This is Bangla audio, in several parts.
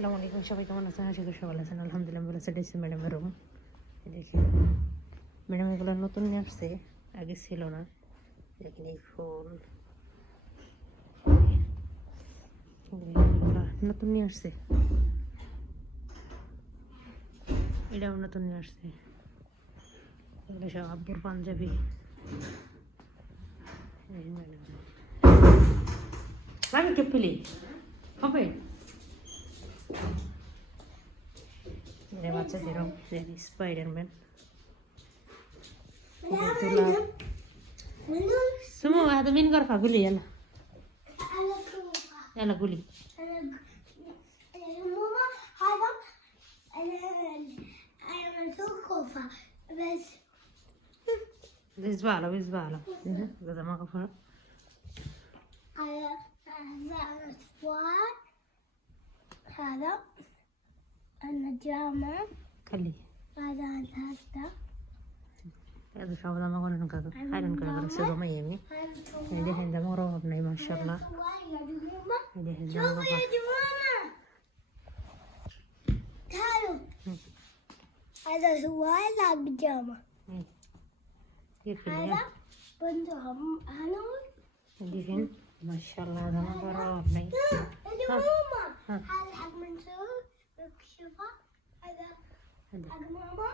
আসসালামু আলাইকুম, সবাই কেমন আছেন? আশা করি সবাই আছেন। আলহামদুলিল্লাহ ভালো আছে। এটা ম্যাডামের রুম। দেখি ম্যাডাম এগুলো নতুন নিয়ে আসছে, আগে ছিল না। দেখেন এই ফুল এগুলো নতুন নিয়ে আসছে, এটাও নতুন নিয়ে আসছে। এগুলো সব আব্বুর পাঞ্জাবি। আমি টেপিলি হবে বাচ্চাদেরও Spiderman. Semua ada min garfa guli yalla. Yalla guli. ماما هذا أنا سوكوفا بس زبالة وزبالة. هذا ما غفر. هذا أسوار هذا النجامة خلي. هذا هذا شو هذا ما قلنا كذا. هاي نقول كذا سيدو ما يمي. هذا هندا مرة ابني ما شاء الله. هذا هندا شوفوا يا جماعة تعالوا هذا سوار النجامة كيف هذا يا؟ بنتهم هنود هذا هن ما شاء الله هذا مرة ابني. يا جماعة هذا حق منصور شوفها هذا حق ماما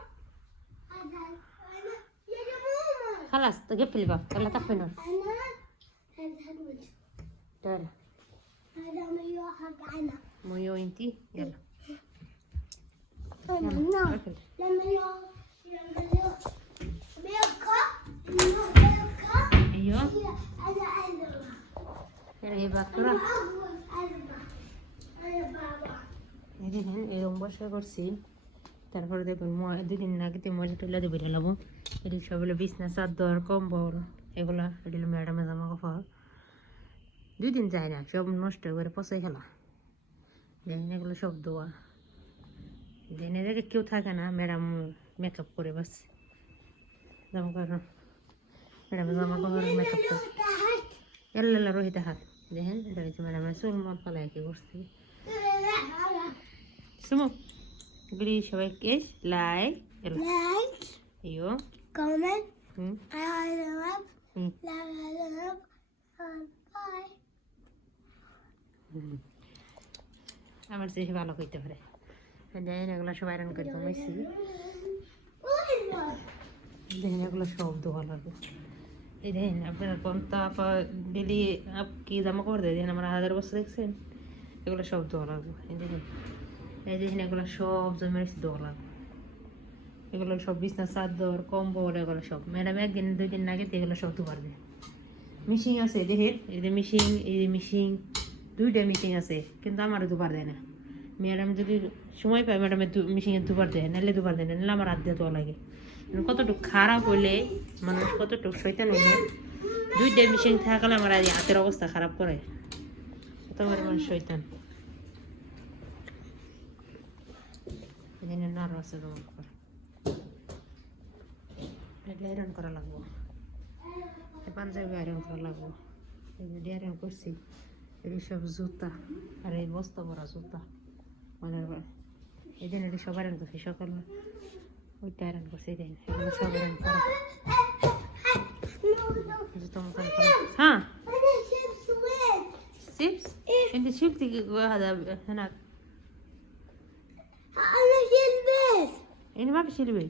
هذا أنا يا جماعة خلاص تقفل الباب ولا تقفل الباب. أنا هذا هنود تعال. هذا ميو حق أنا ميو انتي يلا. أنا يلا نعم اقفل. لما بيبقى بيبقى ايوه أنا أزرع يلا هي باكرة. أنا أول أزرع أنا بابا এই দেখেন এরকম বসা করছি। তারপরে দেখুন দুদিন আগে মজা টুলা দিয়ে বেরো লাবো। এটি সব হলো বিছনা চাদর কম্বল, এগুলা এটি হলো ম্যাডামের জামা কাপড়। 2 দিন যায় না, সব নষ্ট করে পচাই খেলা। দেখেন এগুলো সব দোয়া। দেখেন এদিকে কেউ থাকে না, ম্যাডাম মেকআপ করে বাস জামা কাপড়। ম্যাডামের জামা কাপড় মেকআপ করে এল্লা রোহিত হাত। দেখেন এটা হচ্ছে ম্যাডামের চুল মন পালায় কি করছি। Semua beli sebagainya like, like iyo, comment hmm, I love hmm. love bye আমার চেয়ে ভালো করতে পারে। দেখেন এগুলো সব আয়রন করে কমাইছি। দেখেন এগুলো সব ধোয়া লাগবে। এই দেখেন আপনার কোনটা ডেলি কি জামা কাপড় দেয়, দেখেন আমার 1000 বছর দেখছেন, এগুলো সব ধোয়া লাগবে। এই দেখেন এগুলো সব জমে রয়েছে ধোয়া লাগবে। এগুলো সব বিছনা চাদর কম্বল এগুলো সব ম্যাডাম 1 দিন 2 দিন আগে এগুলো সব ধোয়ার দেয়। মিশিং আছে দেখেন, এই যে মিশিং 2টা মিশিং আছে, কিন্তু আমারও দুবার দেয় না। ম্যাডাম যদি সময় পায় ম্যাডামের মিশিংয়ে দুবার দেয়, নাহলে দুবার দেয় না, নাহলে আমার হাত দিয়ে ধোয়া লাগে। কতটুকু খারাপ হইলে মানুষ, কতটুকু শয়তান হইলে 2টা মিশিং থাকলে আমার হাতের অবস্থা খারাপ করে। কত মানুষ শয়তান। এখানে নাড়ু আছে তোমার করে, এটা আয়রন করা লাগবো। পাঞ্জাবি আয়রন করা লাগবো। এগুলি আয়রন করছি। এটি সব জুতা, আর এই বস্তা ভরা জুতা মানে এই দিন এটি সব আয়রন করছি সকালে। ওইটা আয়রন করছি, এই দিন এগুলো সব আয়রন করা জুতো মতো করা। হ্যাঁ চিপস কিন্তু চিপ থেকে হ্যাঁ أنا جلبس ini ما بشيلبي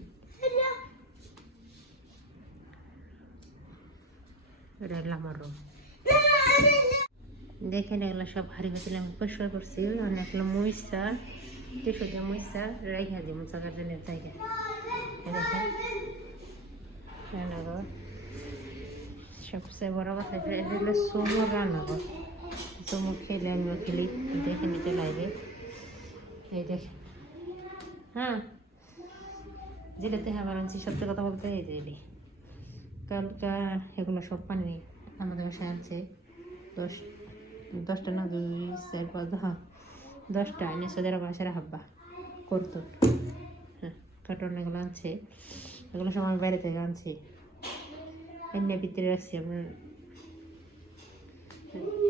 রান্না মারো। দেখেন এগুলো সব হাড়ি পাতিলে আমি পরিষ্কার করছি। অনেকগুলো মইসা টিসু দিয়ে মইসা রাইখা দিই চাকার জনের জায়গায়। দেখেন রান্নাঘর সবচেয়ে বড় কথা এটা হলো সোমর রান্নাঘর। সোমর খেলে আমিও খেলি, দেখে নিতে লাগে। এই দেখেন হ্যাঁ যেটাতে আমার আনছি সত্যি কথা বলতে এই যে কালকা এগুলো সব পানি আমাদের বাসায় আনছে 10টা না 2 4 5 হ্যাঁ 10টা এনে সোদের বাসায় হাব্বা করতো। হ্যাঁ কার্টন এগুলো আনছে, এগুলো সব আমি বাইরে থেকে আনছি, এনে ভিতরে রাখছি। আপনার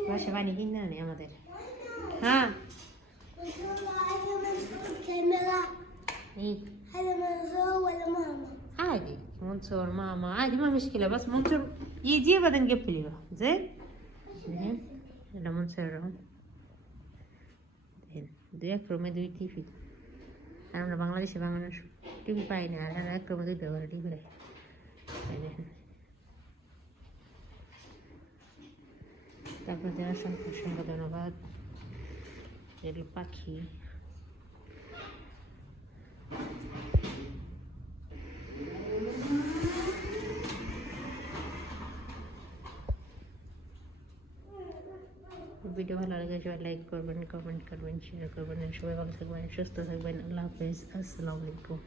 বাসা পানি কিনে আনে আমাদের। হ্যাঁ ايه هذا منصور ولا ماما؟ عادي منصور ماما عادي ما مشكلة بس منصور يجي بعدين نقفليه زين زين لا منصور দুই এক রুমে দুই টিভি আর আমরা বাংলাদেশে বাংলা টিভি পাই না আর এক রুমে দুই ব্যবহার টিভি দেখেন তারপর যারা অসংখ্য ধন্যবাদ এগুলো পাখি ভিডিও ভালো লাগে সবাই লাইক করবেন কমেন্ট করবেন শেয়ার করবেন সবাই ভালো থাকবেন সুস্থ থাকবেন আল্লাহ হাফেজ আসসালামু আলাইকুম